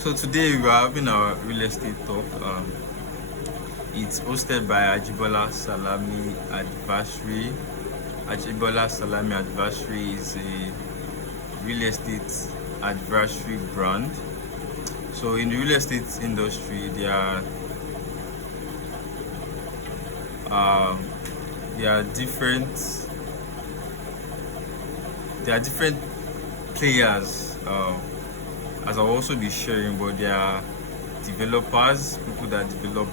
So today we are having our real estate talk. It's hosted by Ajibola Salami Advisory. Ajibola Salami Advisory is a real estate advisory brand. So in the real estate industry, um, there are different players. As I'll also be sharing, but there are developers, people that develop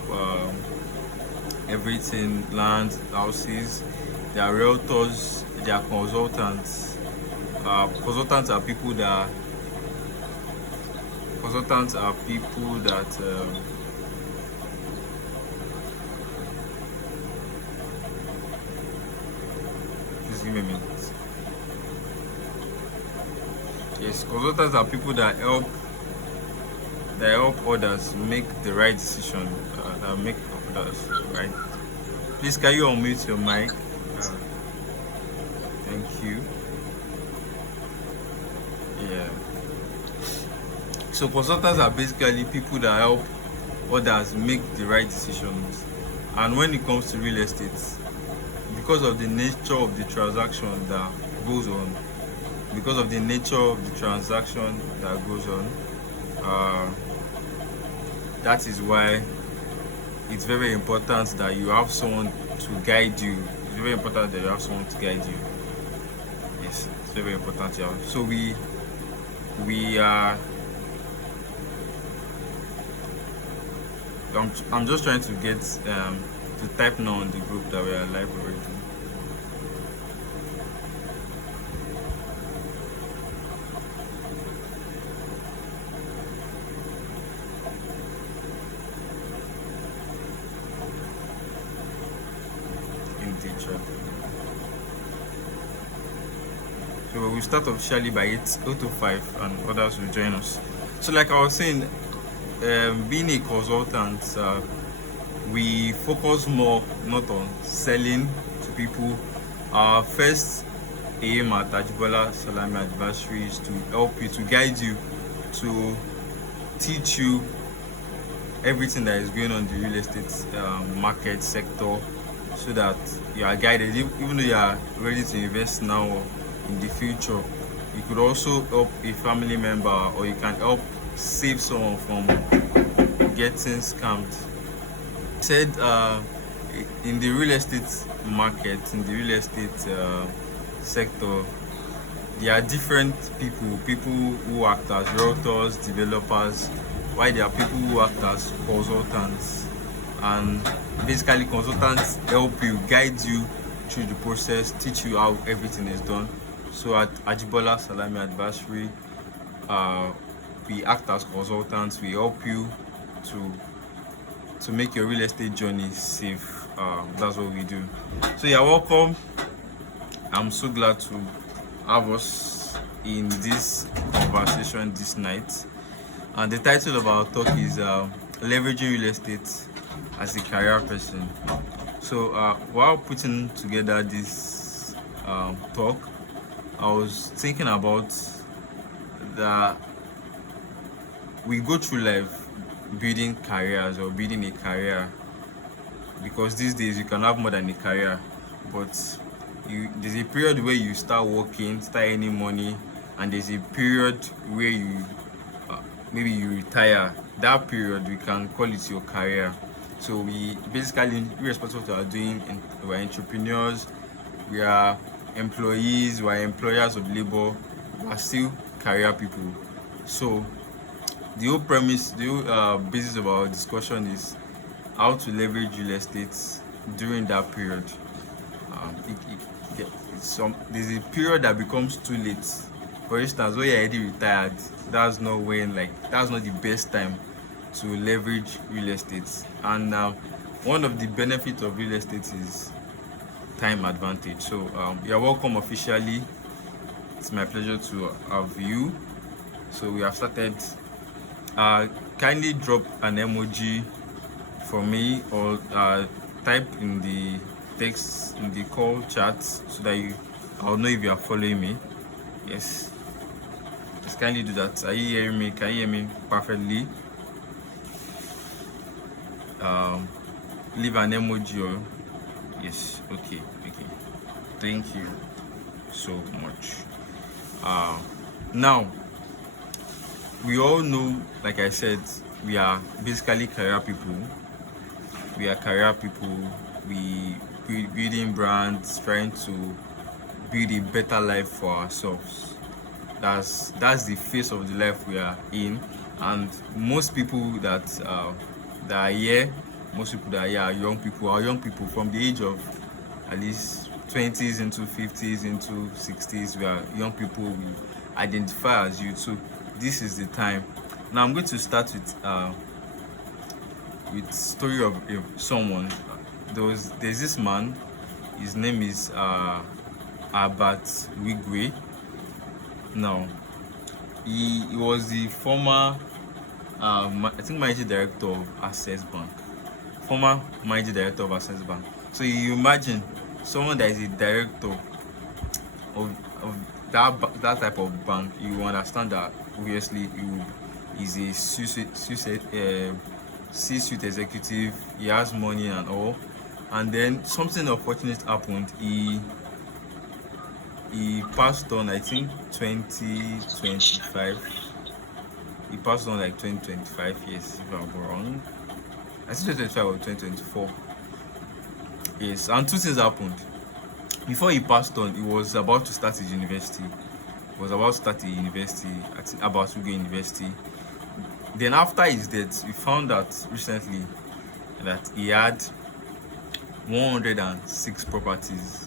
everything, land, houses. There are realtors, there are consultants. Consultants are people that please give me a minute. Yes, consultants are people that help others make the right decision, that make others right. Please, can you unmute your mic? Thank you. Yeah. So consultants are basically people that help others make the right decisions. And when it comes to real estate, because of the nature of the transaction that goes on, that is why it's very important that you have someone to guide you. It's very important that you have someone to guide you. Yes, it's very important. Yeah. So we are. I'm just trying to get to type now on the group that we are live already. So we start officially by 8:05 and others will join us. So like I was saying, being a consultant, we focus more not on selling to people. Our first aim at Ajibola Salami Advisory is to help you, to guide you, to teach you everything that is going on in the real estate market sector, so that you are guided. Even though you are ready to invest now or in the future, you could also help a family member, or you can help save someone from getting scammed. Said in the real estate market, in the real estate sector, there are different people who act as realtors, developers, while there are people who act as consultants. And basically consultants help you, guide you through the process, teach you how everything is done. So at Ajibola Salami Advisory, we act as consultants. We help you to make your real estate journey safe. That's what we do. So you're welcome. I'm so glad to have us in this conversation this night. And the title of our talk is leveraging real estate as a career person. So while putting together this talk, I was thinking about that we go through life building careers or building a career, because these days you can have more than a career, but there's a period where you start working, start earning money, and there's a period where you maybe you retire. That period we can call it your career. So we basically, irrespective of what we are doing, we're entrepreneurs, we are employees, we are employers of labor, we are still career people. So the whole premise, the whole basis of our discussion is how to leverage real estate during that period. There's a period that becomes too late. For instance, when you're already retired, that's not the best time to leverage real estate. And one of the benefits of real estate is time advantage. So you're welcome officially. It's my pleasure to have you. So we have started. Kindly drop an emoji for me, or type in the text in the call chat so that I'll know if you are following me. Yes. Just kindly do that. Are you hearing me? Can you hear me perfectly? Leave an emoji or yes. Okay. Thank you so much. Now we all know, like I said, we are basically career people. We are career people. We building brands, trying to build a better life for ourselves. That's the phase of the life we are in, and most people that are here, most people that are here are young people. Are young people from the age of at least 20s into 50s into 60s. We are young people. We identify as youth. So this is the time. Now I'm going to start with story of someone. There's this man. His name is Albert Wigwe. Now he was the former I think managing director of Access Bank. Former managing director of Access Bank. So you imagine someone that is a director of that type of bank, you understand that obviously he is a C-suite executive. He has money and all, and then something unfortunate happened. He passed on, I think 2025. He passed on like 2025, yes, if I'm wrong. I think 2025 or 2024. Yes, and two things happened. Before he passed on, he was about to start his university. He was about to start a university, about to go university. Then after his death, we found out recently that he had 106 properties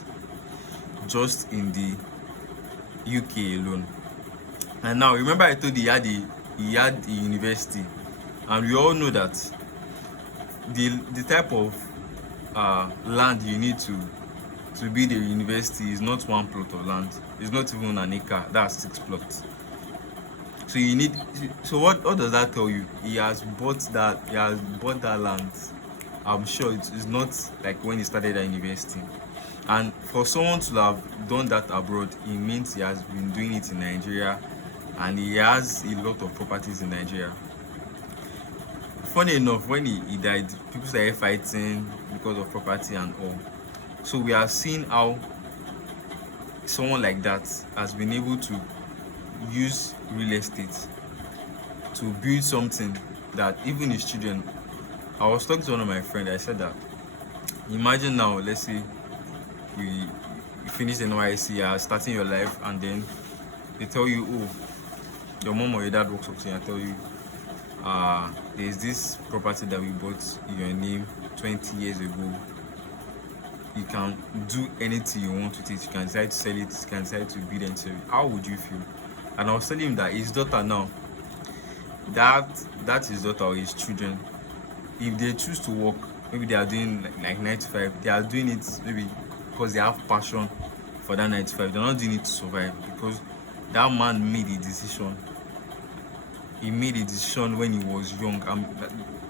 just in the UK alone. And now remember I told you he had a university, and we all know that the type of land you need to build a university is not one plot of land. It's not even an acre. That's 6 plots. So you need. So what does that tell you? He has bought that land. I'm sure it's not like when he started at university. And for someone to have done that abroad, it means he has been doing it in Nigeria, and he has a lot of properties in Nigeria. Funny enough, when he died, people started fighting because of property and all. So we are seeing how someone like that has been able to use real estate to build something that even his children. I was talking to one of my friends. I said that imagine now, let's say you finish the NYSC, you are starting your life, and then they tell you, oh, your mom or your dad works something and tell you, there's this property that we bought in your name 20 years ago. You can do anything you want with it. You can decide to sell it, you can decide to build and sell it. How would you feel? And I was telling him that his daughter now, that his daughter or his children, if they choose to work, maybe they are doing like 9 to 5, they are doing it maybe because they have passion for that 9 to 5. They're not doing it to survive, because that man made a decision. He made a decision when he was young.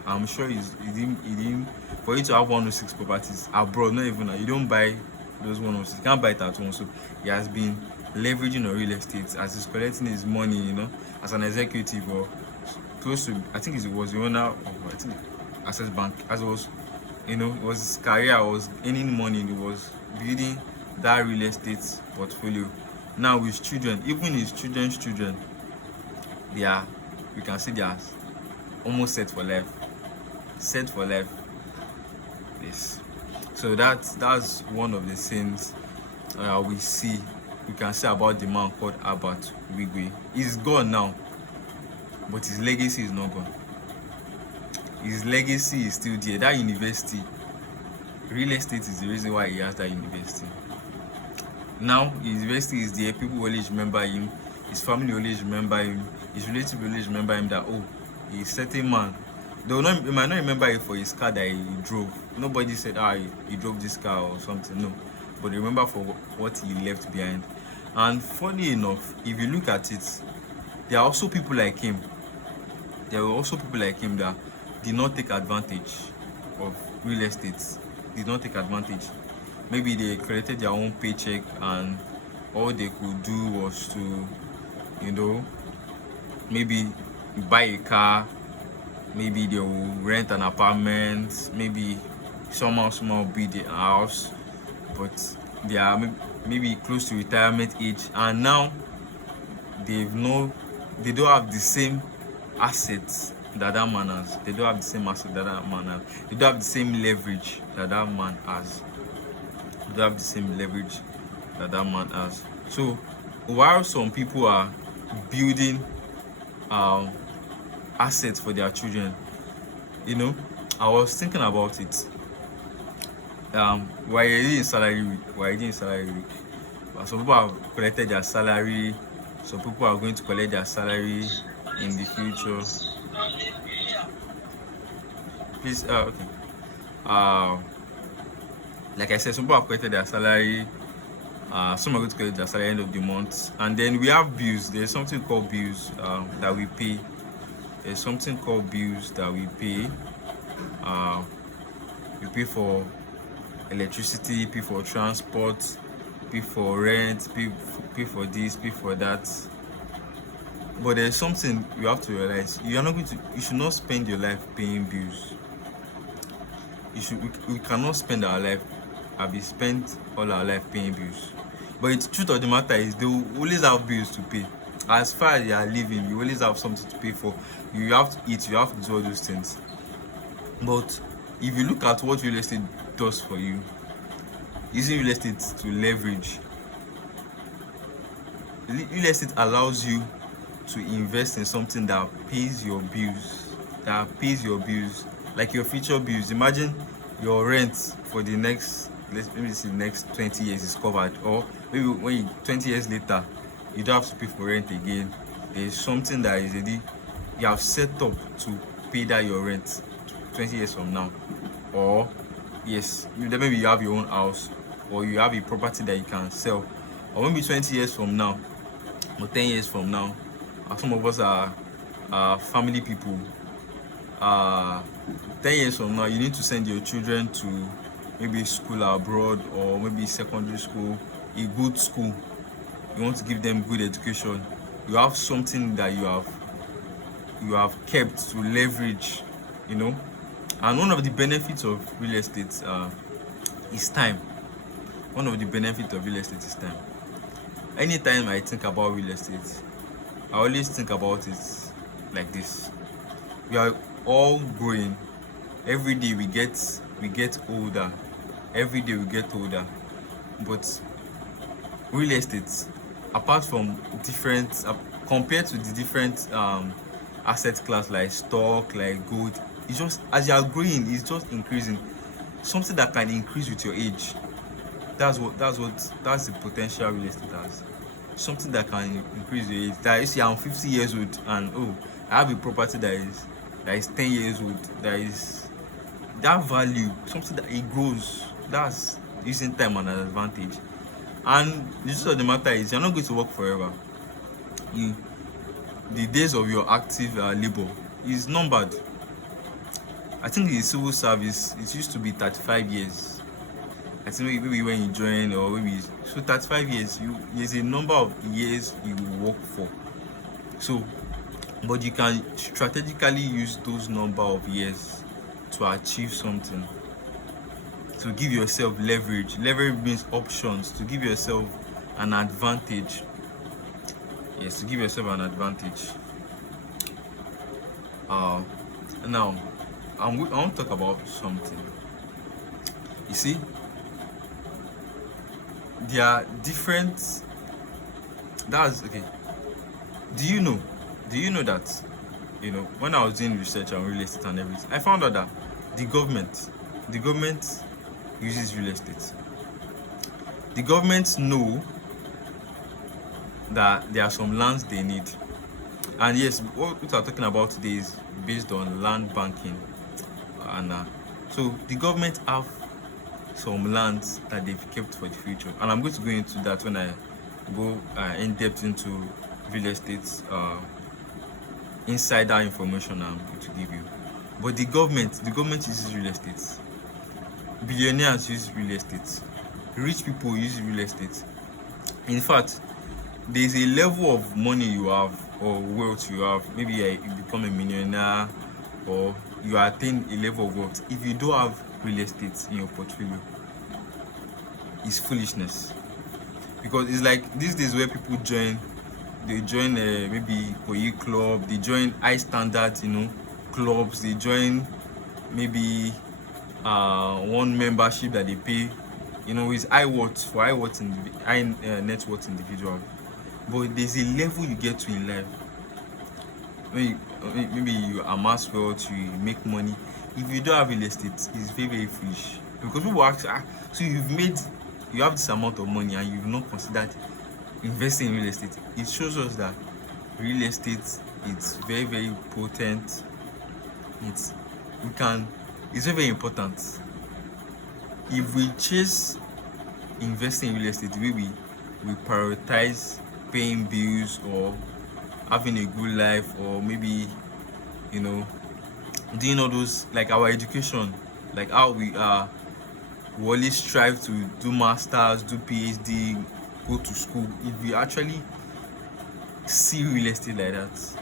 I'm sure he didn't. For you to have 106 properties abroad, not even, you don't buy those 106. You can't buy it at home. So he has been leveraging on real estate as he's collecting his money, as an executive or close to. I think he was the owner of Access Bank. As it was, it was his career. Was earning money. He was building that real estate portfolio. Now with his children, even his children's children, you can see they are almost set for life. Yes. So that's one of the things we can say about the man called Albert Wigwe. He's gone now, but his legacy is not gone. His legacy is still there. That university, real estate is the reason why he has that university. Now his university is there. People always remember him. His family always remember him. His relatives always remember him that, oh, he's a certain man. They might not remember it for his car that he drove. Nobody said, he drove this car or something. No, but they remember for what he left behind. And funny enough, if you look at it, there are also people like him. There were also people like him that did not take advantage of real estate. Did not take advantage. Maybe they collected their own paycheck, and all they could do was to, maybe buy a car, maybe they will rent an apartment, maybe somehow small build a house, but they are maybe close to retirement age, and now they've no they don't have the same assets that that man has. They don't have the same asset that that man has. They don't have the same leverage that that man has. They don't have the same leverage that that man has. So while some people are building assets for their children, I was thinking about it. We're already in salary week. Some people have collected their salary. Some people are going to collect their salary in the future. Please, okay. Like I said, some people have collected their salary. Some are going to collect their salary at the end of the month, and then we have bills. There's something called bills that we pay. There's something called bills that we pay. We pay for electricity, pay for transport, pay for rent, pay for this, pay for that. But there's something you have to realize: you should not spend your life paying bills. We cannot spend our life. We spent all our life paying bills. But the truth of the matter is, they will always have bills to pay. As far as you are living, you always have something to pay for. You have to eat, you have to do all those things. But if you look at what real estate does for you, using real estate to leverage, real estate allows you to invest in something that pays your bills, like your future bills. Imagine your rent for the next, next 20 years is covered, or maybe when 20 years later you don't have to pay for rent again. There's something that is already you have set up to pay that your rent 20 years from now. Or yes, maybe you have your own house, or you have a property that you can sell, or maybe 20 years from now or 10 years from now. Some of us are family people. 10 years from now, you need to send your children to maybe school abroad, or maybe secondary school, a good school. You want to give them good education. You have something that you have kept to leverage, And one of the benefits of real estate is time. One of the benefits of real estate is time. Anytime I think about real estate, I always think about it like this: we are all growing. Every day we get older. Every day we get older. But real estate, apart from different, compared to the different asset class like stock, like gold, it's just, as you are growing, it's just increasing. Something that can increase with your age. That's the potential real estate has. Something that can increase your age. That you see, I'm 50 years old, and I have a property that is 10 years old. That is that value, something that it grows. That's using time as an advantage. And the truth of the matter is, you're not going to work forever. The days of your active labor is numbered. I think the civil service, it used to be 35 years. I think maybe when you join, or maybe so 35 years. There's a number of years you will work for. So, but you can strategically use those number of years to achieve something. To give yourself leverage. Leverage means options. To give yourself an advantage. Yes, to give yourself an advantage. Now, I want to talk about something. You see, there are different. That's okay. Do you know that? When I was doing research on real estate and everything, I found out that the government uses real estate. The governments know that there are some lands they need. And yes, what we are talking about today is based on land banking. And so the government have some lands that they've kept for the future. And I'm going to go into that when I go in depth into real estate insider information I'm going to give you. But the government uses real estate. Billionaires use real estate. Rich people use real estate. In fact, there's a level of money you have or wealth you have, maybe you become a millionaire or you attain a level of wealth, if you don't have real estate in your portfolio, it's foolishness. Because it's like these days where people join maybe Koyi club, they join high standard clubs, they join maybe one membership that they pay is high net worth individual. But there's a level you get to in life. Maybe you amass wealth, you make money. If you don't have real estate, it's very, very foolish. Because people ask, so you have this amount of money and you've not considered investing in real estate. It shows us that real estate is very, very potent. It's very, very important. If we chase investing in real estate the way we prioritize paying bills or having a good life, or maybe doing all those, like our education, like how we always strive to do masters, do PhD, go to school. If we actually see real estate like that,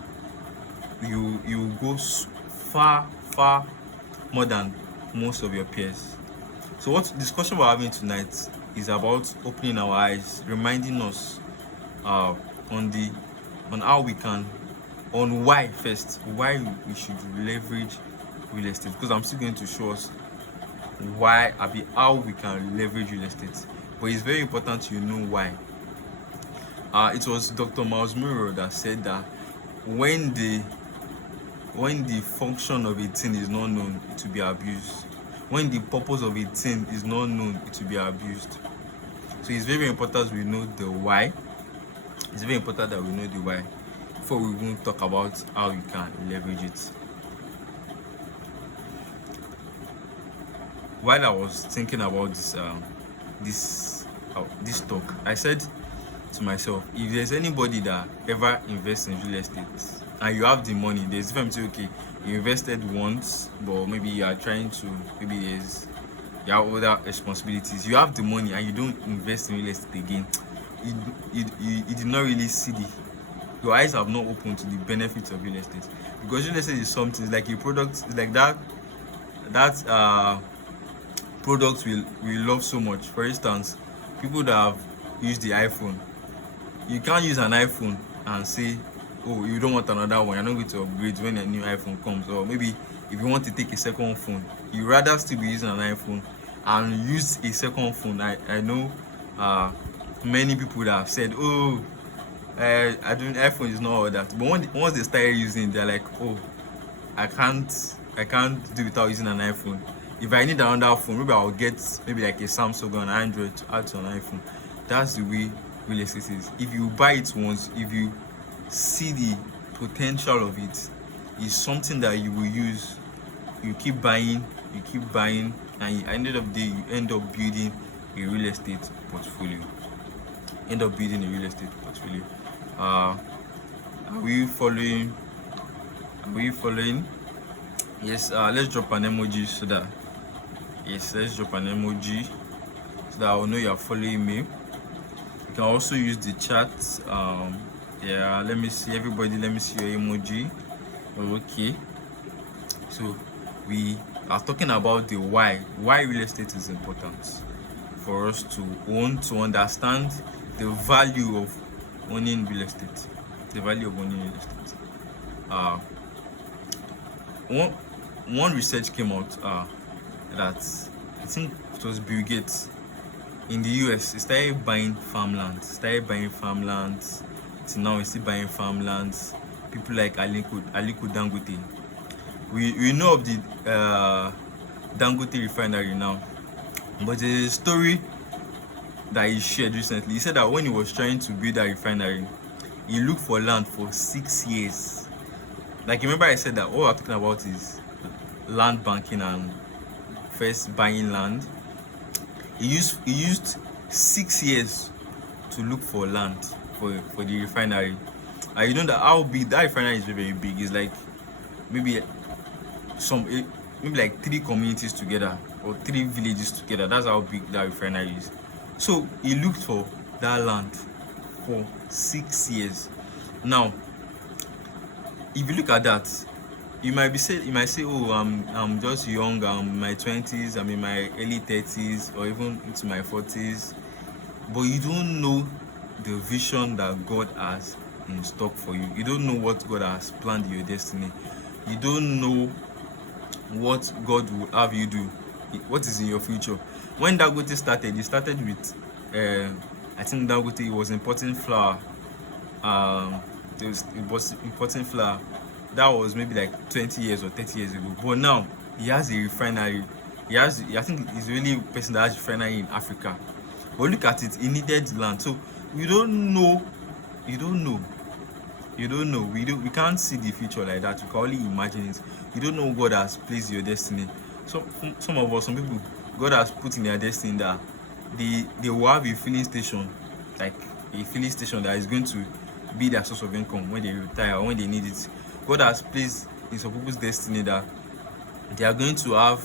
you go far more than most of your peers. So what discussion we're having tonight is about opening our eyes, reminding us on how we can, on why we should leverage real estate, because I'm still going to show us how we can leverage real estate. But it's very important you know why. It was Dr. Miles Monroe that said that when the function of a thing is not known, it will be abused. When the purpose of a thing is not known, it will be abused. So it's very important we know the why. It's very important that we know the why before we even talk about how we can leverage it. While I was thinking about this talk, I said to myself, if there's anybody that ever invests in real estate and you have the money, there's difference between, okay, you invested once, but maybe you are trying to, maybe you have other responsibilities. You have the money and you don't invest in real estate again. You did not really see your eyes have not opened to the benefits of real estate. Because real estate is something, it's like a product, it's like that product we love so much. For instance, people that have used the iPhone, you can't use an iPhone and say, oh, you don't want another one, you're not going to upgrade when a new iPhone comes. Or maybe if you want to take a second phone, you rather still be using an iPhone and use a second phone. I know many people that have said, oh, iPhone is not all that. But once they started using it, they're like, oh, I can't do without using an iPhone. If I need another phone, maybe I'll get maybe like a Samsung or an Android to add to an iPhone. That's the way real estate is. If you buy it once, if you see the potential of it, it's something that you will use. You keep buying, and at the end of the day, you end up building a real estate portfolio. Are we following? Yes. Let's drop an emoji so that I'll know you're following me. You can also use the chat. Let me see everybody. Let me see your emoji. Okay. So we are talking about the why real estate is important for us to own, to understand the value of owning real estate. One research came out that I think it was Bill Gates in the US. He started buying farmlands. So now he's still buying farmlands. People like Aliko Dangote. We know of the Dangote refinery now, but there's a story that he shared recently. He said that when he was trying to build that refinery, he looked for land for 6 years. Like, remember I said that all I'm talking about is land banking and first buying land. He used 6 years to look for land for the refinery. And you know that how big that refinery is. Very big. It's like maybe like 3 communities together or 3 villages together. That's how big that refinery is. So he looked for that land for 6 years. Now if you look at that, you might say, oh, I'm just young, I'm in my 20s, I'm in my early 30s, or even into my 40s, but you don't know the vision that God has in stock for you. You don't know what God has planned in your destiny. You don't know what God will have you do, what is in your future. When Dangote started, he started with I think Dangote was importing flour. It was importing flour. That was maybe like 20 years or 30 years ago. But now he has a refinery. I think he's the really person that has a refinery in Africa. But look at it, he needed land. So we don't know. You don't know. We can't see the future like that. We can only imagine it. You don't know God has placed your destiny. So some people, God has put in their destiny that they will have a filling station, like a filling station that is going to be their source of income when they retire or when they need it. God has placed in some people's destiny that they are going to have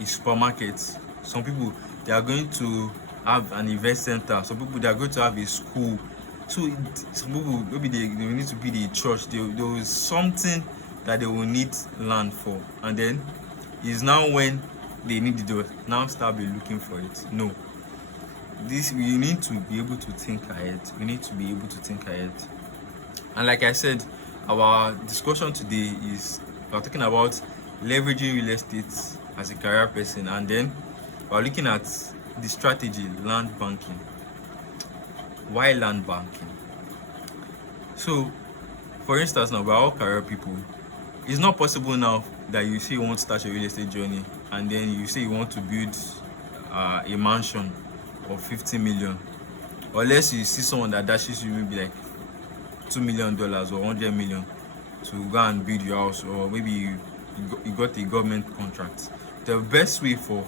a supermarket. Some people, they are going to have an event center. Some people, they are going to have a school. So some people, maybe they will need to build a church. There is something that they will need land for, and then is now when they need it, now start be looking for it. No, we need to be able to think ahead. We need to be able to think ahead. And like I said, our discussion today is we're talking about leveraging real estate as a career person, and then we're looking at the strategy, land banking. Why land banking? So for instance, now we're all career people. It's not possible now that you say you want to start your real estate journey and then you say you want to build a mansion of 50 million, unless you see someone that dashes you maybe like $2 million or 100 million to go and build your house, or maybe you got a government contract. The best way for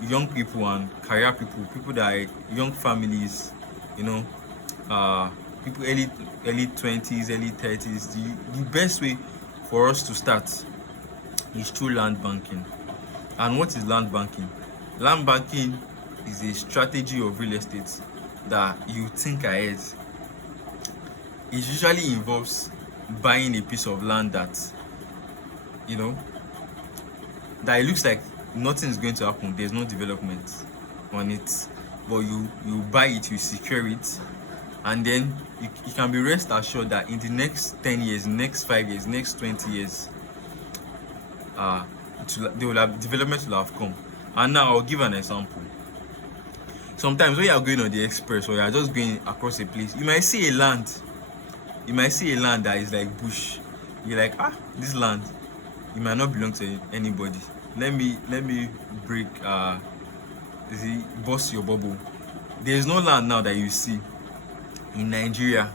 young people and career people that are young families, people early 20s, early 30s, the best way for us to start is through land banking. And what is land banking? Land banking is a strategy of real estate that you think ahead. It usually involves buying a piece of land that that it looks like nothing is going to happen, there's no development on it, but you buy it, you secure it, and then you can be rest assured that in the next 10 years, next 5 years, next 20 years, development will have come. And now I'll give an example. Sometimes when you are going on the express or you are just going across a place, you might see a land that is like bush. You're like, this land, it might not belong to anybody. Let me break bust your bubble. There's no land now that you see in Nigeria,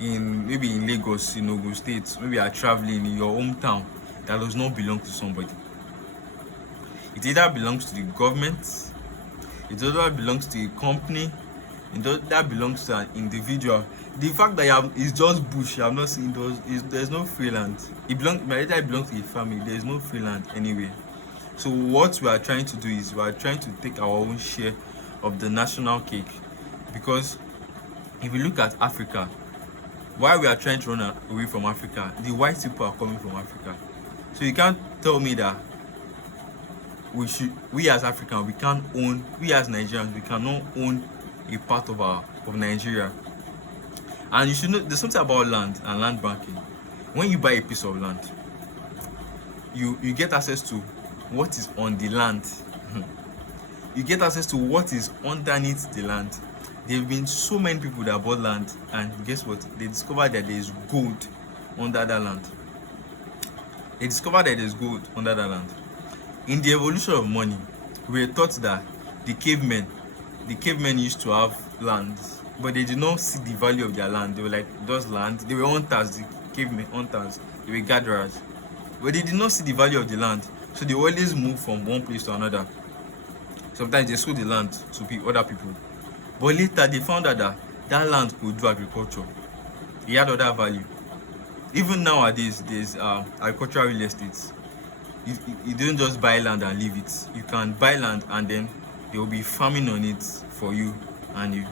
maybe in Lagos, in Ogun State, maybe you are traveling in your hometown, that does not belong to somebody. It either belongs to the government, it either belongs to a company, it either belongs to an individual. The fact that it's just bush, you have not seen those, there's no free land. It either belongs to a family, there's no free land anywhere. So what we are trying to do is we are trying to take our own share of the national cake. Because if you look at Africa, why we are trying to run away from Africa, the white people are coming from Africa. So you can't tell me that we as Africans, we as Nigerians, we cannot own a part of Nigeria. And you should know there's something about land and land banking. When you buy a piece of land, you get access to what is on the land. You get access to what is underneath the land. There have been so many people that bought land, and guess what? They discovered that there is gold under that land. In the evolution of money, we were taught that the cavemen used to have land, but they did not see the value of their land. They were like, just land. They were hunters, the cavemen hunters. They were gatherers, but they did not see the value of the land. So they always move from one place to another. Sometimes they sold the land to other people, but later they found out that land could do agriculture. It had other value. Even nowadays, there's agricultural real estate. You don't just buy land and leave it. You can buy land and then they will be farming on it for you, and you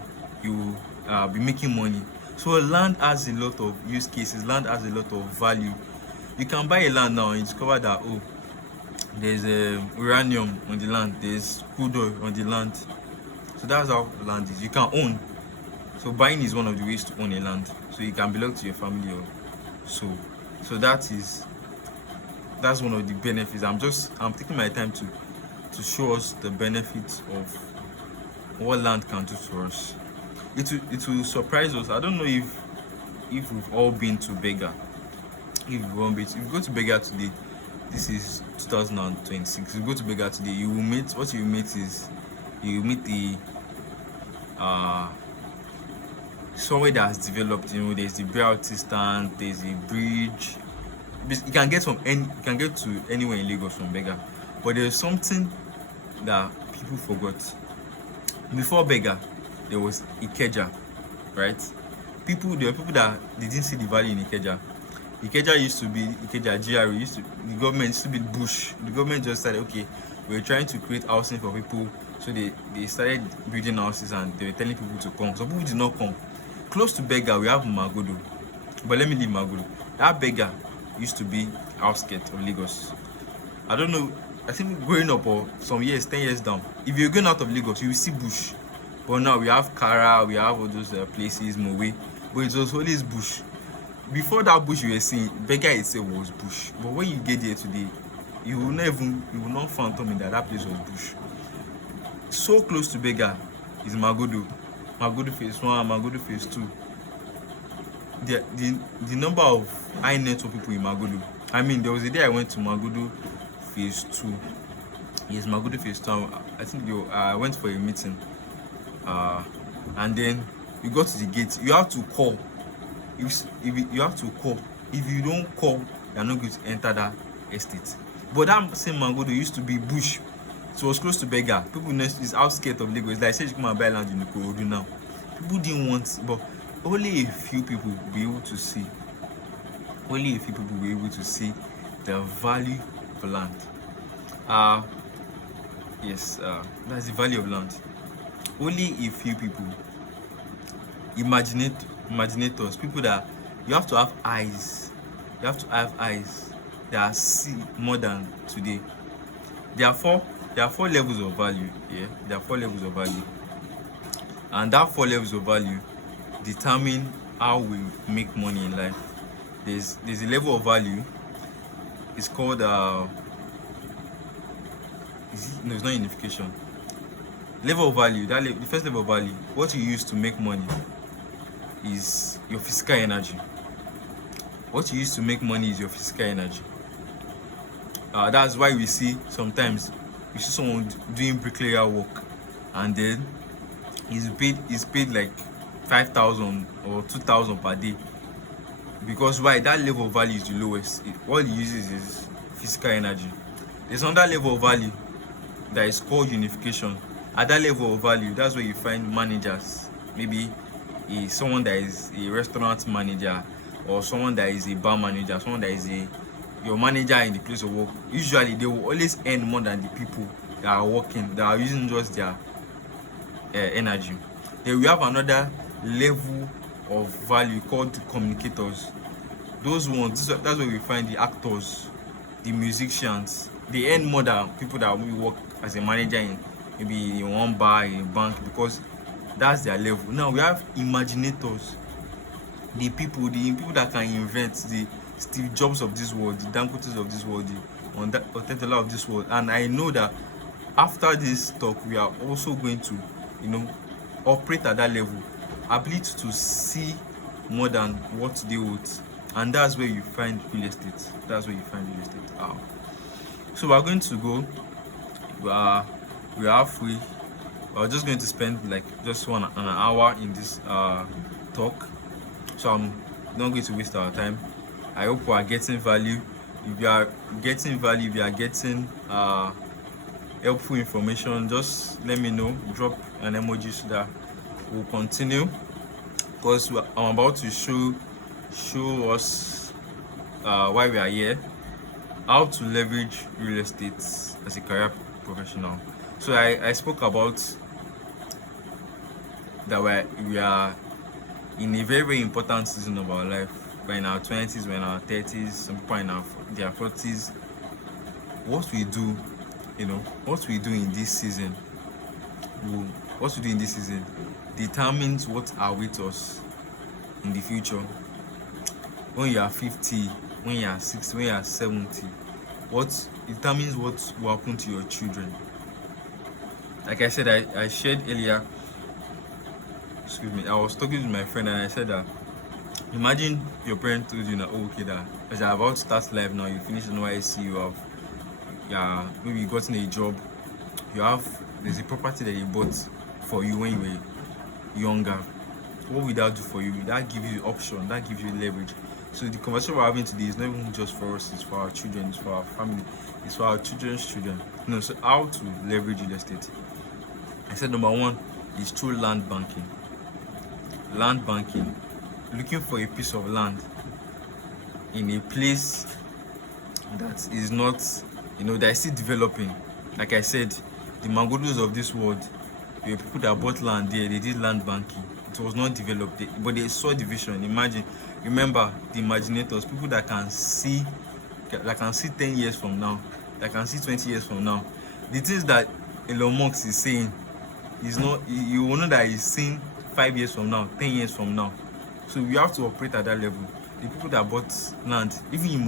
will be making money. So land has a lot of use cases. Land has a lot of value. You can buy a land now and you discover that, oh, there's uranium on the land, there's crude oil on the land. So that's how land is. You can own. So buying is one of the ways to own a land. So you can belong to your family or so. So that's one of the benefits. I'm taking my time to show us the benefits of what land can do to us. It will surprise us. I don't know if we've all been to Bega. If you go to Bega today, this is 2026. If you go to Bega today, you will meet the somewhere that has developed. There's the BRT stand, there's a bridge. You can get to anywhere in Lagos from Bega. But there's something that people forgot. Before Bega, there was Ikeja, right? There were people that they didn't see the value in Ikeja. Ikeja used to be Ikeja GRA. The government used to be bush. The government just said, okay, we're trying to create housing for people. So they started building houses and they were telling people to come. Some people did not come. Close to Bega, we have Magodo. But let me leave Magodo. That Bega used to be outskirts of Lagos. I don't know. I think growing up or some years, 10 years down, if you're going out of Lagos, you will see bush. But now we have Kara, we have all those places, Mowe. But it was always bush. Before that bush you were seeing, Bega itself was bush. But when you get there today, you will not phantom that place was bush. So close to Bega is Magodo. Magodo phase 1, Magodo phase 2. The number of high net worth people in Magodo. I mean, there was a day I went to Magodo phase 2. Yes, Magodo phase 2. I think I went for a meeting. And then you go to the gate. You have to call. If you have to call. If you don't call, you're not going to enter that estate. But that same Magodo used to be bush. So it was close to Bega. People know it's outskirts of Lagos. Like I said, you come and buy land in Ikorodu now. People didn't want, but only a few people will be able to see. Only a few people will be able to see the value of land. Yes, that's the value of land. Only a few people. Imaginators, people that you have to have eyes. You have to have eyes that see more than today. There are four levels of value. Yeah, there are 4 levels of value, and that 4 levels of value determine how we make money in life. There's a level of value. It's called no, it's not unification. Level of value. The first level of value. What you use to make money is your physical energy. What you use to make money is your physical energy. That's why we see sometimes you see someone doing bricklayer work, and then he's paid like 5,000 or 2,000 per day. Because why? That level of value is the lowest. All he uses is physical energy. There's another level of value that is called unification. At that level of value, that's where you find managers. Maybe someone that is a restaurant manager, or someone that is a bar manager, someone that is your manager in the place of work. Usually they will always earn more than the people that are working, that are using just their energy. Then we have another level of value called communicators. Those ones, that's where we find the actors, the musicians. They earn more than people that will work as a manager in maybe in one bar, in a bank, because that's their level. Now we have imaginators, the people that can invent, the Steve Jobs of this world, the Dangotes of this world, the Otedola of this world. And I know that after this talk, we are also going to, operate at that level, ability to see more than what they would, and that's where you find real estate. So we're going to go. We're halfway. We're just going to spend like just an hour in this talk. So I'm not going to waste our time. I hope we are getting value. If you are getting value, if you are getting helpful information, just let me know. Drop an emoji so that we'll continue, because I'm about to show us why we are here, how to leverage real estate as a career professional. So I spoke about that we are in a very, very important season of our life. we're in our 20s, we're in our 30s, some people are in their 40s. What we do, what we do in this season, what we do in this season determines what awaits us in the future. When you are 50, when you are 60, when you are 70, what determines what will happen to your children. Like I said, I shared earlier, I was talking to my friend and I said that imagine your parent told you, okay, that as you're about to start life now, you finish NYSC, you have maybe you gotten a job, there's a property that you bought for you when you were younger. What will that do for you? That gives you option, that gives you leverage. So the conversation we're having today is not even just for us, it's for our children, it's for our family, it's for our children's children. So how to leverage real estate? I said number one is through land banking. Land banking, looking for a piece of land in a place that is not, that is still developing. Like I said, the Mangodos of this world, there were people that bought land there, they did land banking. It was not developed, but they saw the vision. Remember the imaginators, people that can see 10 years from now, that can see 20 years from now. The things that Elon Musk is saying is not, you will know that he's seeing 5 years from now, 10 years from now. So we have to operate at that level. The people that bought land, even in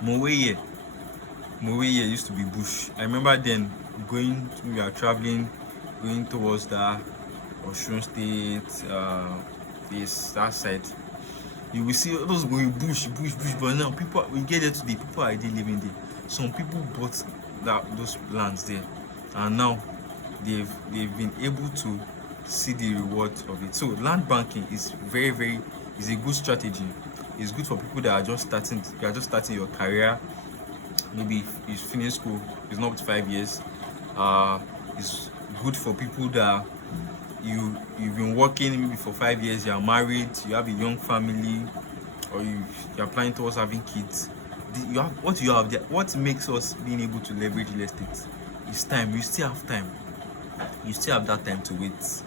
Mowe here used to be bush. I remember then we are traveling, going towards the Osun State, that side. You will see those going bush, but now we get there today, people are already living there. Some people bought those lands there, and now they've been able to see the reward of it. So land banking is is a good strategy. It's good for people that are just starting your career. Maybe you finish school, it's not up to 5 years. It's good for people that you've been working maybe for 5 years, you are married, you have a young family, or you're planning towards having kids. What makes us being able to leverage real estate is time. You still have time. You still have that time to wait.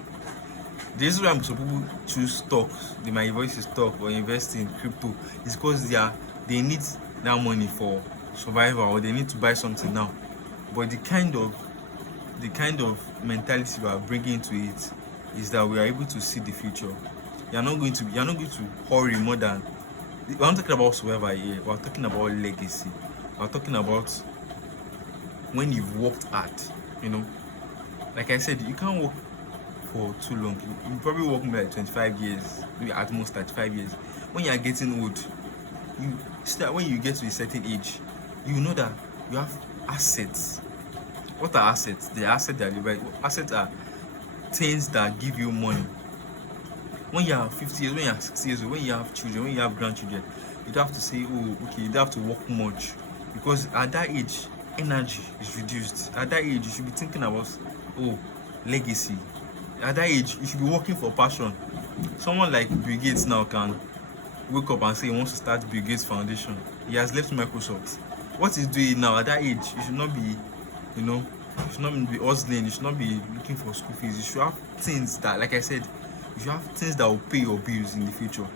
The reason why some people choose stocks, they might invest in stock or invest in crypto, is because they need that money for survival, or they need to buy something now. But the kind of mentality we are bringing into it is that we are able to see the future. You're not going to hurry more than. We're not talking about survival here. We're talking about legacy. We're talking about when you've worked hard. Like I said, you can't work for too long. You probably work maybe like 25 years, maybe at most 35 years. When you are getting old, when you get to a certain age, you know that you have assets. What are assets? The assets that you buy. Assets are things that give you money. When you are 50 years, when you are 60 years old, when you have children, when you have grandchildren, you don't have to say, oh, okay, you don't have to work much, because at that age, energy is reduced. At that age, you should be thinking about, legacy. At that age, you should be working for passion. Someone like Bill Gates now can wake up and say he wants to start Bill Gates Foundation. He has left Microsoft. What he's doing now at that age, you should not be, you should not be hustling. You should not be looking for school fees. You should have things that, like I said, you should have things that will pay your bills in the future.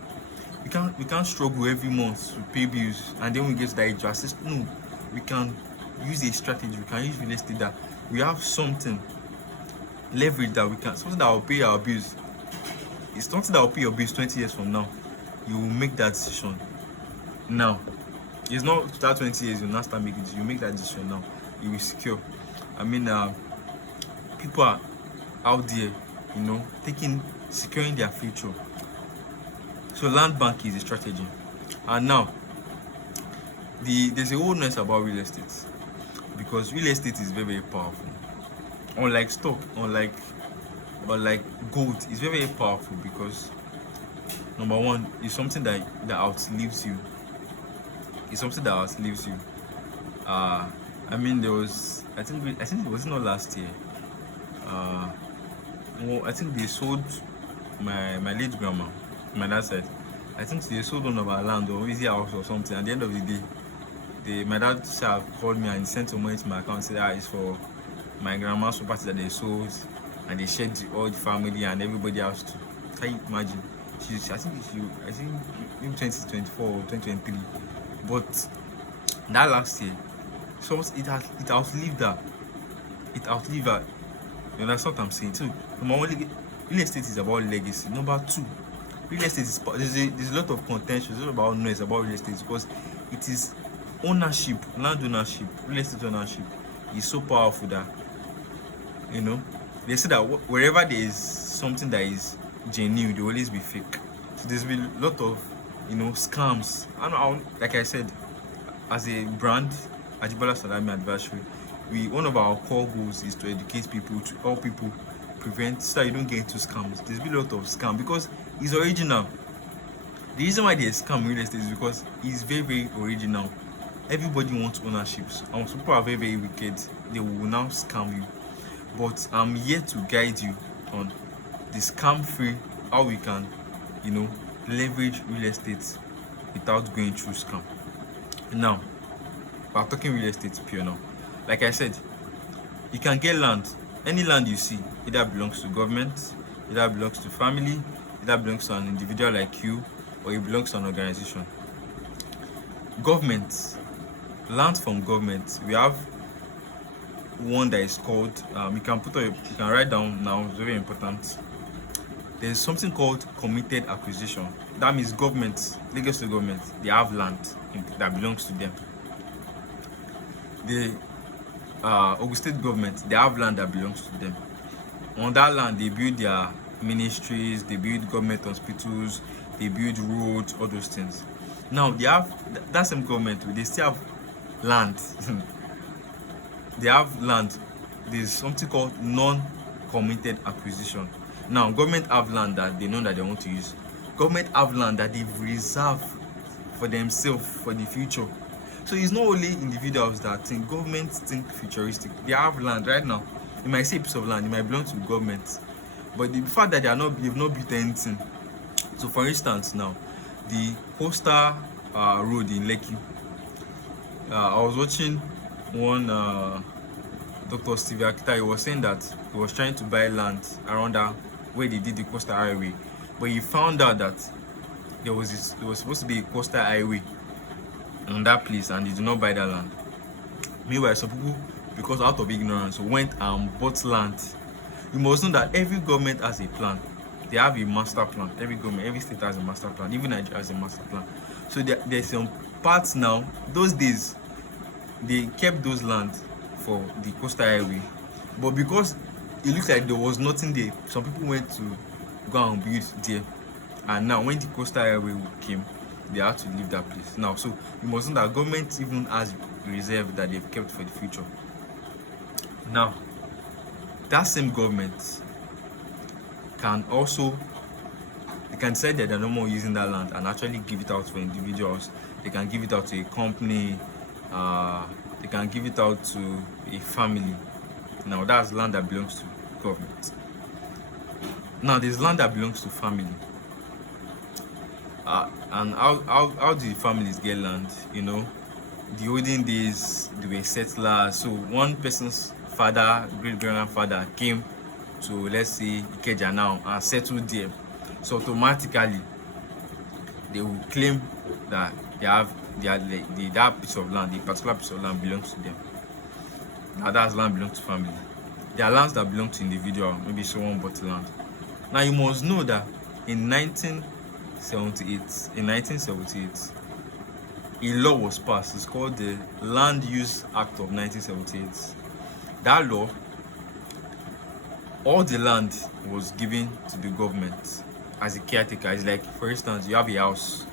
We can't struggle every month to pay bills, and then we get to that age. No, we can use a strategy. We can use real estate that we have something leverage that we can, something that will pay our bills. It's something that will pay your bills 20 years from now. You will make that decision now. It's not start 20 years, you'll not start making it. You make that decision now. You will secure. People are out there, securing their future. So land bank is a strategy. And now, there's a whole mess about real estate, because real estate is very powerful. Unlike stock, unlike gold, it's very powerful because number one, it's something that outlives you. It's something that outlives you. There was, I think it was not last year. I think they sold my late grandma, my dad said. I think they sold one of our land or easy house or something. At the end of the day, my dad called me and sent some money to my account and said, it's for my grandma's property that they sold, and they shared all the family and everybody else too. Can you imagine? I think maybe 2024 or 2023. But that last year, so it outlived her. It outlived her. You understand what I'm saying? So number one, real estate is about legacy. Number two, real estate is there's a lot of contention. There's a lot about noise about real estate because it is ownership, land ownership, real estate ownership is so powerful that they say that wherever there is something that is genuine, there will always be fake. So there's been a lot of scams. Like I said, as a brand, Ajibola Salami Advisory, one of our core goals is to educate people, to help people prevent so that you don't get into scams. There's been a lot of scam because it's original. The reason why there's scam real estate is because it's very, very original. Everybody wants ownerships, and some people are very, very wicked. They will now scam you. But I'm here to guide you on the scam-free, how we can, leverage real estate without going through scam. Now, we're talking real estate pure now. Like I said, you can get land. Any land you see, either belongs to government, either belongs to family, either belongs to an individual like you, or it belongs to an organization. Government, land from government, we have one that is called you can write down now, it's very important. There's something called committed acquisition. That means government, Lagos State government, they have land that belongs to them. The Ogun State government, they have land that belongs to them. On that land, they build their ministries, they build government hospitals, they build roads, all those things. Now they have that same government, they still have land. They have land. There's something called non-committed acquisition. Now, government have land that they know that they want to use. Government have land that they've reserved for themselves for the future. So it's not only individuals that think, governments think futuristic. They have land right now. It might say a piece of land, it might belong to government. But the fact that they've not built anything. So for instance now, the coastal road in Lekki. I was watching one Dr. Steve Akita. He was saying that he was trying to buy land around that where they did the coastal highway, but he found out that there was supposed to be a coastal highway on that place, and they did not buy that land. Meanwhile, some people, because out of ignorance, went and bought land. You must know that every government has a plan. They have a master plan. Every government, every state has a master plan. Even Nigeria has a master plan. So there's some parts now. Those days, they kept those lands for the coastal highway, but because it looks like there was nothing there, some people went to go and build there. And now when the coastal highway came, they had to leave that place. Now, so you must know that government even has reserve that they've kept for the future. Now, that same government can also, they can decide that they're no more using that land and actually give it out for individuals. They can give it out to a company, they can give it out to a family. Now that's land that belongs to government. Now there's land that belongs to family. And how do the families get land? The olden days, they were settlers. So one person's father, great-grandfather came to, let's say, Ikeja now and settled there. So automatically, they will claim that that piece of land, the particular piece of land belongs to them. Now that land belongs to family. There are lands that belong to individual. Maybe someone bought land. Now you must know that in 1978, a law was passed. It's called the Land Use Act of 1978. That law, all the land was given to the government as a caretaker. It's like, for instance, you have a house,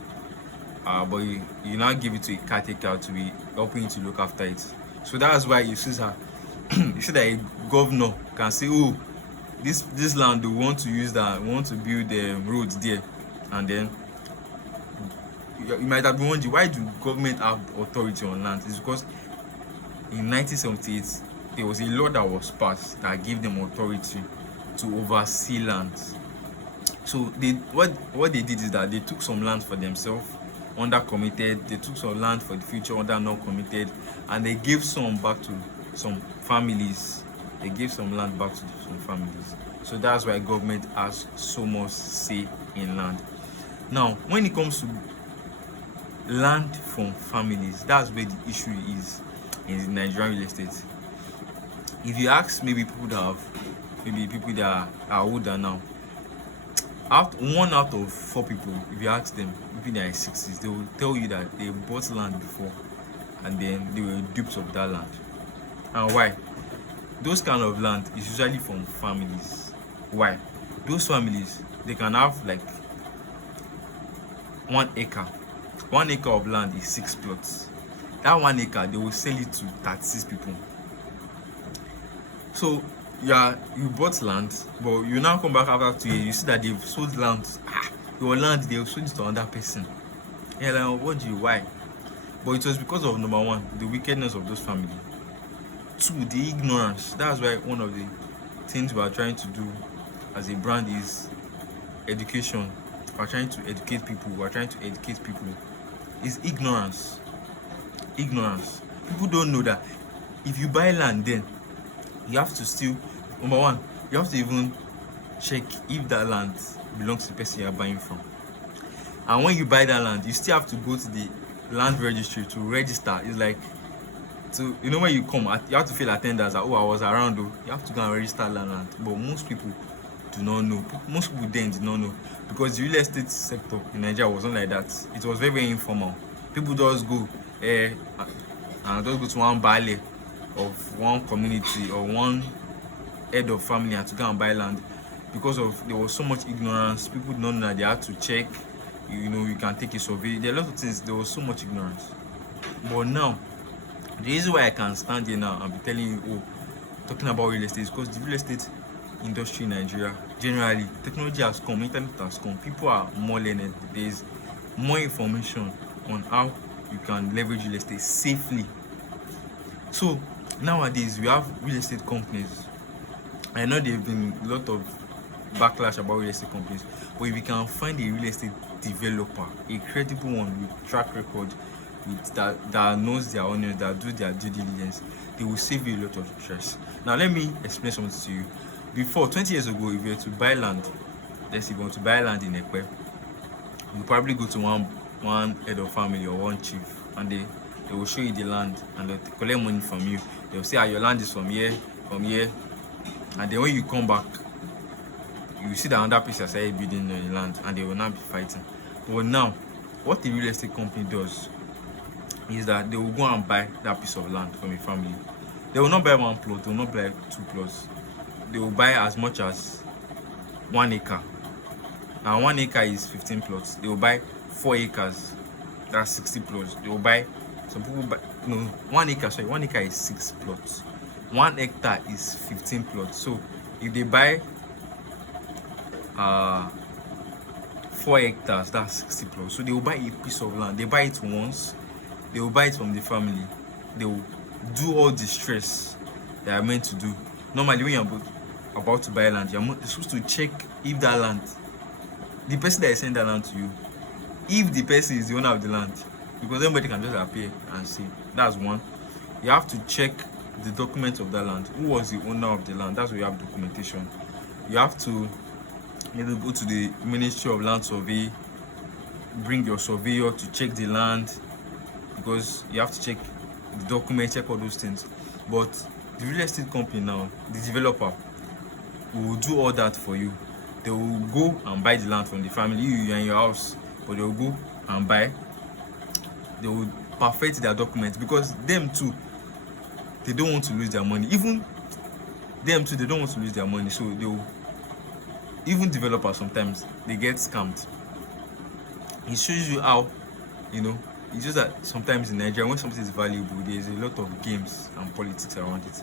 but you now give it to a caretaker to be helping you to look after it. So that's why you see that a governor can say, oh, this land, we want to use that, we want to build roads there, and then you might have been wondering, why do government have authority on land? It's because in 1978 there was a law that was passed that gave them authority to oversee lands. So what they did is that they took some land for themselves under committed, they took some land for the future under non-committed, and they gave some back to some families. They gave some land back to some families. So that's why government has so much say in land. Now, when it comes to land from families, that's where the issue is in the Nigerian real estate. If you ask maybe people that have, maybe people that are older now, one out of 4 people, if you ask them, maybe in their 60s, they will tell you that they bought land before and then they were duped of that land. And why? Those kind of land is usually from families. Why? Those families, they can have like 1 acre. 1 acre of land is 6 plots. That 1 acre, they will sell it to 36 people. So you bought land, but you now come back after 2 years, you see that they've sold land. Your land, they've sold it to another person. Yeah, like, why? But it was because of, number 1, the wickedness of those families. 2, the ignorance. That's why one of the things we are trying to do as a brand is education. We are trying to educate people. Is ignorance. People don't know that if you buy land, then you have to still, number 1, you have to even check if that land belongs to the person you are buying from. And when you buy that land, you still have to go to the land registry to register. It's like, so you know, when you come, you have to fill attendance that, I was around. You have to go and register land. But most people do not know. Most people then did not know, because the real estate sector in Nigeria wasn't like that. It was very, very informal. People just go and just go to one baile of one community or one head of family and to go and buy land, because of there was so much ignorance. People did not know that they had to check. You can take a survey. There are a lot of things. There was so much ignorance. But now, the reason why I can stand here now and be telling you, talking about real estate, is because the real estate industry in Nigeria, generally, technology has come, internet has come, people are more learned. There's more information on how you can leverage real estate safely. So nowadays we have real estate companies. I know there have been a lot of backlash about real estate companies, but if you can find a real estate developer, a credible one with track record, with that knows their onions, that do their due diligence, they will save you a lot of stress. Now let me explain something to you. Before, 20 years ago, if you were to buy land, let's say you want to buy land in Ekpe, you probably go to one head of family or one chief, and they will show you the land and they collect money from you. They will say, your land is from here, and then when you come back, you see that another person has started building on the land, and they will not be fighting. But now, what the real estate company does is that they will go and buy that piece of land from a family. They will not buy 1 plot, they will not buy 2 plots. They will buy as much as 1 acre. And 1 acre is 15 plots. They will buy 4 acres. That's 60 plots. They will buy, some people buy, 1 acre is 6 plots. 1 hectare is 15 plots. So if they buy 4 hectares, that's 60 plots. So they will buy a piece of land. They buy it once. They will buy it from the family. They will do all the stress they are meant to do. Normally, when you're about to buy land, you're supposed to check if that land, the person that is sending that land to you, if the person is the owner of the land, because anybody can just appear and say. That's one. You have to check the documents of that land. Who was the owner of the land? That's where you have documentation. You have to maybe go to the Ministry of Land Survey, bring your surveyor to check the land, because you have to check the documents, check all those things. But the real estate company now, the developer, will do all that for you. They will go and buy the land from the family. You are in your house, but they will go and buy. They will perfect their documents, because them too, they don't want to lose their money. Even them too, they don't want to lose their money. So they will, even developers sometimes, they get scammed. It shows you how, it's just that sometimes in Nigeria, when something is valuable, there's a lot of games and politics around it.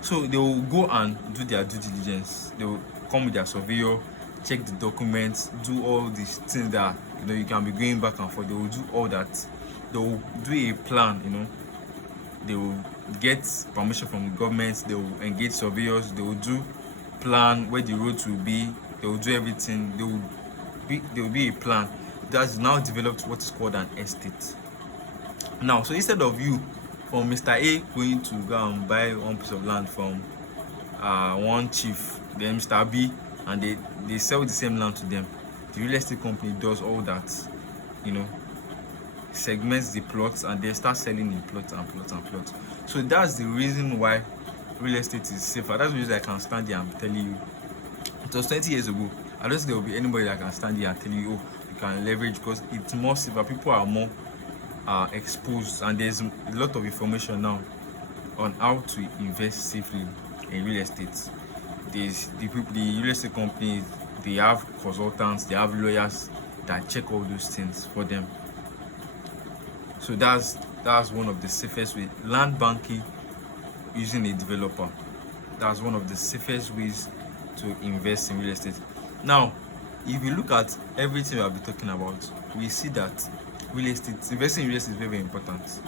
So they will go and do their due diligence. They will come with their surveyor, check the documents, do all these things that you can be going back and forth. They will do all that. They will do a plan. They will get permission from the government. They will engage surveyors. They will do plan where the roads will be. They will do everything. There will be a plan that's now developed what is called an estate. Now, so instead of you from Mr. A going to go and buy one piece of land from one chief, then Mr. B, and they sell the same land to them, The real estate company does all that, you know, segments the plots and they start selling in plots and plots and plots. So that's the reason why real estate is safer. That's the reason I can stand here and tell you. It was 20 years ago. I don't think there will be anybody that can stand here and tell you, oh, you can leverage, because it's more safer. People are more exposed, and there's a lot of information now on how to invest safely in real estate. There's the real estate companies, they have consultants, they have lawyers that check all those things for them. So that's one of the safest ways. Land banking using a developer, that's one of the safest ways to invest in real estate. Now, if you look at everything I've been talking about, we see that real estate, investing in real estate is very, very important.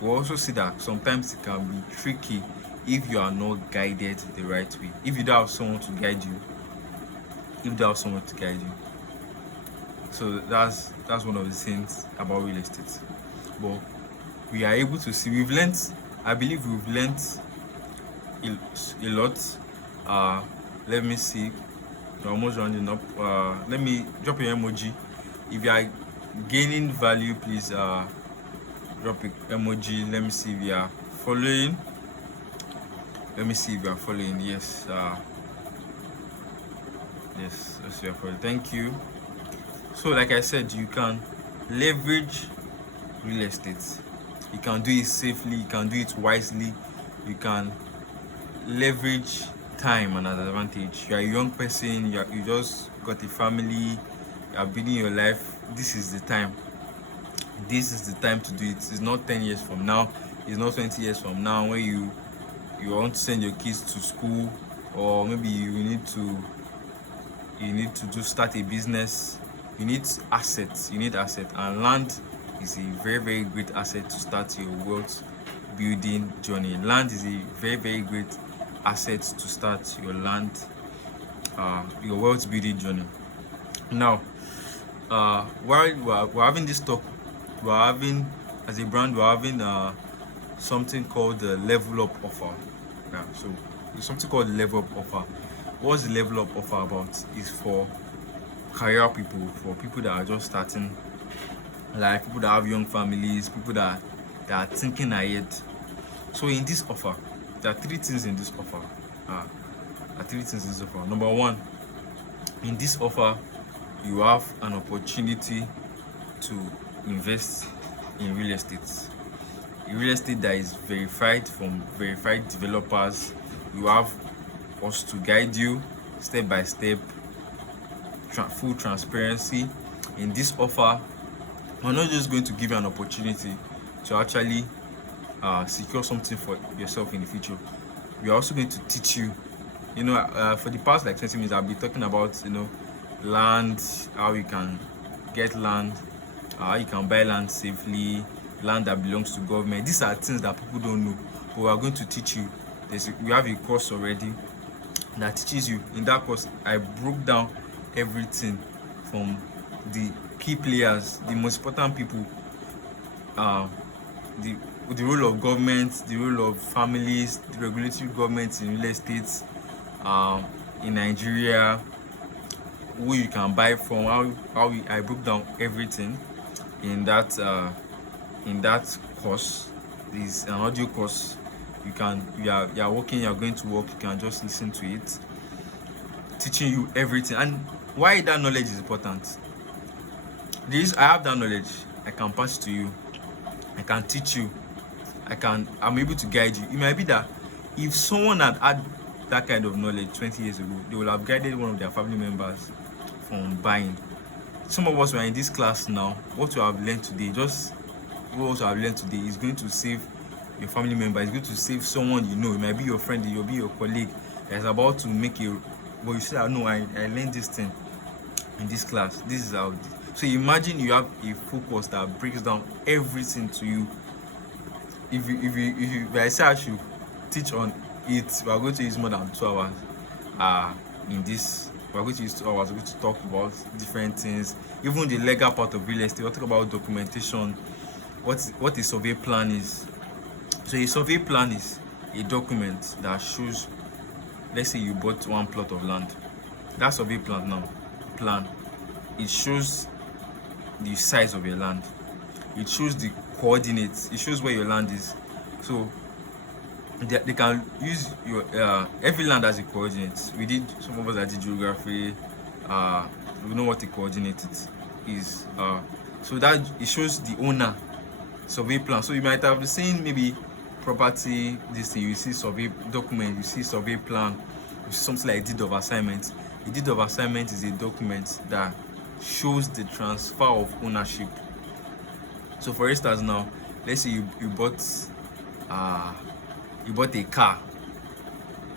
We also see that sometimes it can be tricky if you are not guided the right way. If you don't have someone to guide you, So that's one of the things about real estate. But we are able to see, I believe we've learned a lot. Let me see, we're almost rounding up. Let me drop an emoji if you are gaining value. Please drop an emoji. Let me see if you are following. Yes, yes, you are following. Thank you. So like I said, you can leverage real estate. You can do it safely, you can do it wisely, you can leverage time and advantage. You are a young person, you just got a family, you are building your life. This is the time to do it. It's not 10 years from now, it's not 20 years from now when you want to send your kids to school, or maybe you need to start a business. You need assets, and land is a very, very great asset to start your wealth building journey. Land is a very, very great asset to start your wealth building journey. Now, while we're having this talk, as a brand, we're having something called the level up offer. Yeah, so there's something called level up offer. What's the level up offer about? Is for career people, for people that are just starting, like people that have young families, people that are thinking ahead. So in this offer, there are three things in this offer. Number one, in this offer, you have an opportunity to invest in real estate. In real estate that is verified from verified developers. You have us to guide you step by step, full transparency. In this offer, we're not just going to give you an opportunity to actually secure something for yourself in the future. We are also going to teach you, for the past like 20 minutes, I'll be talking about, land, how you can get land, how you can buy land safely, land that belongs to government. These are things that people don't know, but we are going to teach you. We have a course already that teaches you. In that course, I broke down everything from the key players, the most important people, the role of government, the role of families, the regulatory governments in real estate in Nigeria, who you can buy from, I broke down everything in that course. This is an audio course. You are working, you are going to work, you can just listen to it, teaching you everything. And why that knowledge is important? I have that knowledge, I can pass it to you, I can teach you, I'm able to guide you. It might be that if someone had that kind of knowledge 20 years ago, they would have guided one of their family members from buying. Some of us who are in this class now, what you have learned today is going to save your family member, is going to save someone you know. It might be your friend, it will be your colleague that's about to make but you say, no, I learned this thing in this class. This is how. So imagine you have a focus that breaks down everything to you. If I say I should teach on it, we are going to use more than 2 hours. In this, we are going to use 2 hours. We're going to talk about different things, even the legal part of real estate. We'll talk about documentation, what a survey plan is. So a survey plan is a document that shows, let's say you bought one plot of land. That survey plan it shows the size of your land. It shows the coordinates. It shows where your land is. So they can use your every land has a coordinate. Some of us that did geography. We know what a coordinate is. So that it shows the owner survey plan. So you might have seen maybe property, this thing, you see survey document, you see survey plan, you see something like deed of assignment. A deed of assignment is a document that shows the transfer of ownership. So for instance, now let's say you bought a car,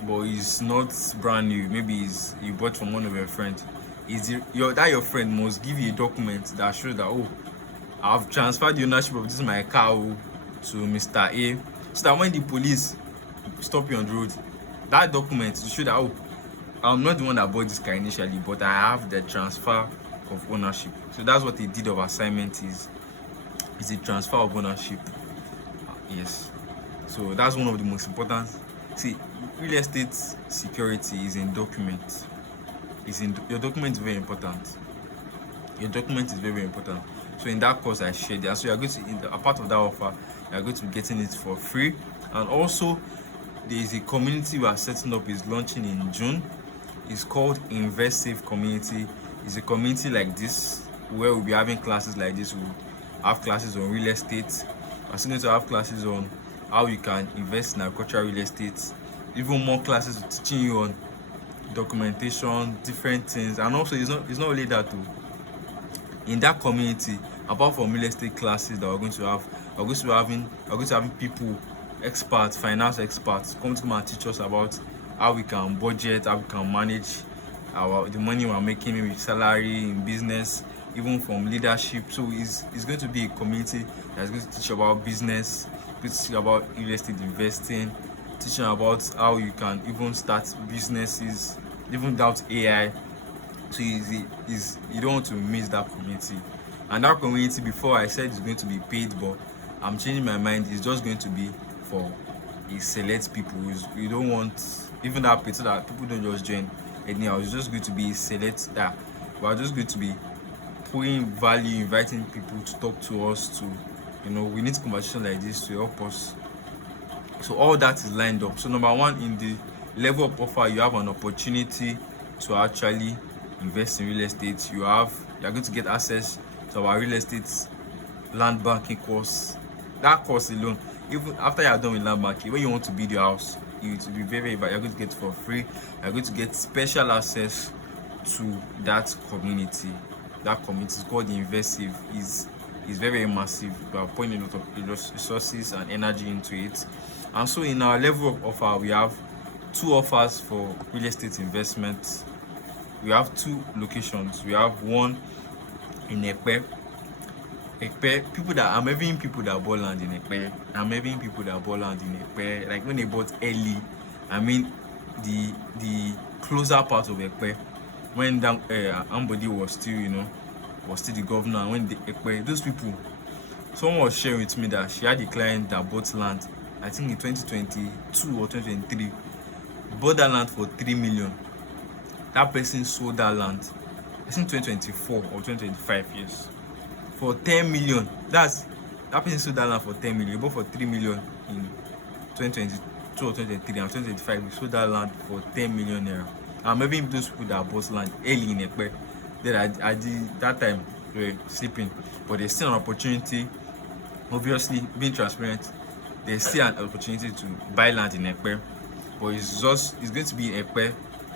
but it's not brand new. Maybe you bought from one of your friends. Your friend must give you a document that shows that, oh, I've transferred the ownership of this my car to Mr. A, so that when the police stop you on the road, that document to show that, oh, I'm not the one that bought this car initially, but I have the transfer of ownership. So that's what a deed of assignment is. It's a transfer of ownership. Yes. So that's one of the most important. See, real estate security is in documents. Your document is very important. Your document is very, very important. So in that course I shared that. So you're going to, a part of that offer, you're going to be getting it for free. And also there is a community we are setting up, is launching in June. It's called Invest Safe Community. It's a community like this where we'll be having classes like this. We'll have classes on real estate. We're still going to have classes on how you can invest in agricultural real estate. Even more classes teaching you on documentation, different things. And also it's not only that too. In that community, apart from real estate classes that we're going to have, we're going to be having people, experts, finance experts, come and teach us about how we can budget, how we can manage the money we're making, maybe salary in business, even from leadership. So it's going to be a community that's going to teach about business, teach about real estate investing, teaching about how you can even start businesses, even without AI. So you don't want to miss that community. And that community, before I said it's going to be paid, but I'm changing my mind. It's just going to be for a select people. You don't want even that paid, so that people don't just join anyhow. It's just going to be a select that we are just going to be putting value, inviting people to talk to us. We need conversation like this to help us. So all that is lined up. So number one, in the level of offer, you have an opportunity to actually invest in real estate. You are going to get access to our real estate land banking course. That course alone, even after you are done with land banking, when you want to build your house, it will be very, very, you're going to get it for free. You're going to get special access to that community. That community is called the Investive. Is very, very massive. We are putting a lot of resources and energy into it. And so in our level of offer, we have 2 offers for real estate investment. We have 2 locations. We have one in Ekpe. I'm having people that bought land in Ekpe. Like when they bought early, I mean the closer part of Ekpe, when Ambody was still the governor. When Ekpe, those people, someone was sharing with me that she had a client that bought land, I think in 2022 or 2023, bought that land for 3 million. That person sold that land, I think 2024 or 2025 years, for 10 million. That person sold that land for 10 million. He bought for 3 million in 2022 or 2023, and 2025 we sold that land for 10 million naira. And maybe those people that bought land early in Ekpe, then I did that time we were sleeping, but there's still an opportunity. Obviously, being transparent, there's still an opportunity to buy land in Ekpe, but it's going to be in Ekpe,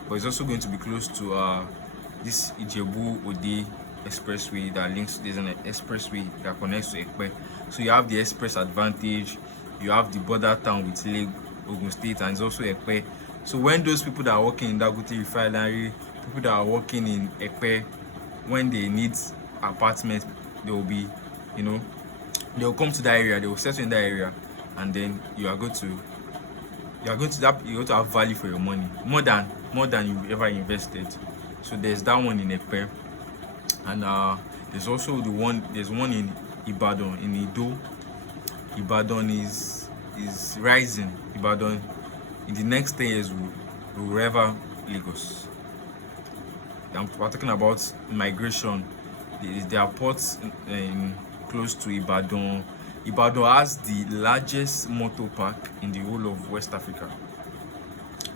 but it's also going to be close to this Ijebu Ode expressway that links. There's an expressway that connects to Ekpe, so you have the express advantage. You have the border town with Lagos, Ogun State, and it's also Ekpe. So when those people that are working in Dangote Refinery, people that are working in Ekpe, when they need apartments, they will be, they will come to that area, they will settle in that area, and then you are going to have value for your money, more than you ever invested. So there's that one in Ekpe, and there's also there's one in Ibadan, in Ido. Ibadan is rising. Ibadan in the next 10 years will rival Lagos. We're talking about migration There are ports close to Ibadan. Ibadan has the largest motor park in the whole of West Africa.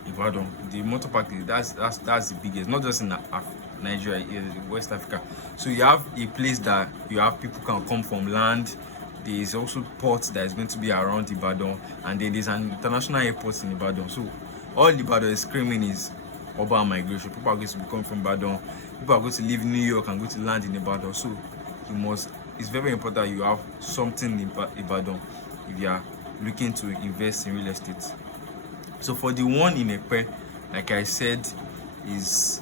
Ibadan, the motor park, that's the biggest, not just in Nigeria, West Africa. So you have a place that you have people can come from land. There is also port that is going to be around Ibadan, and then there's an international airport in Ibadan. So all Ibadan is screaming is urban migration. People are going to be coming from Ibadan. People are going to leave New York and go to land in Ibadan. So it's very important you have something in Ibadan if you are looking to invest in real estate. So for the one in Epe, like I said, is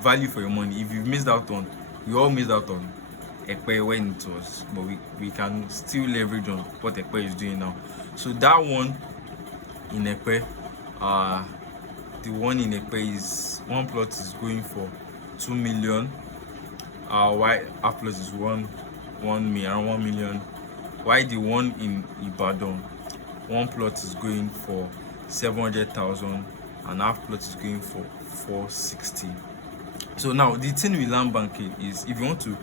value for your money. If you've missed out on, we all missed out on Epe when it was, but we can still leverage on what Epe is doing now. So that one in Epe, the one in Epe is one plot is going for 2 million. Why half plot is around 1 million. Why the one in Ibadan, one plot is going for 700,000 and half plot is going for 460. So now the thing with land banking is, if you want to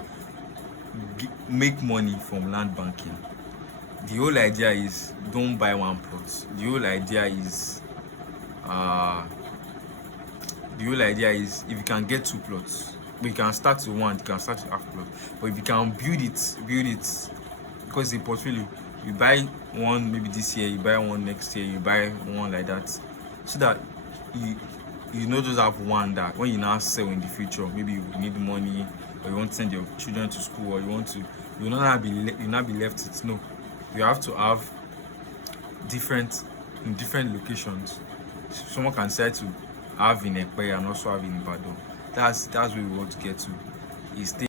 make money from land banking, the whole idea is don't buy one plot. The whole idea is if you can get 2 plots, but you can start with one, you can start with half plot, but if you can build it because the portfolio, you buy one maybe this year, you buy one next year, you buy one like that, so that you not just have one that when you now sell in the future, maybe you need money, or you want to send your children to school, or you will not be left with. No, you have to have in different locations. Someone can decide to have in Epe and also have in Ibadan. That's where we want to get to. Is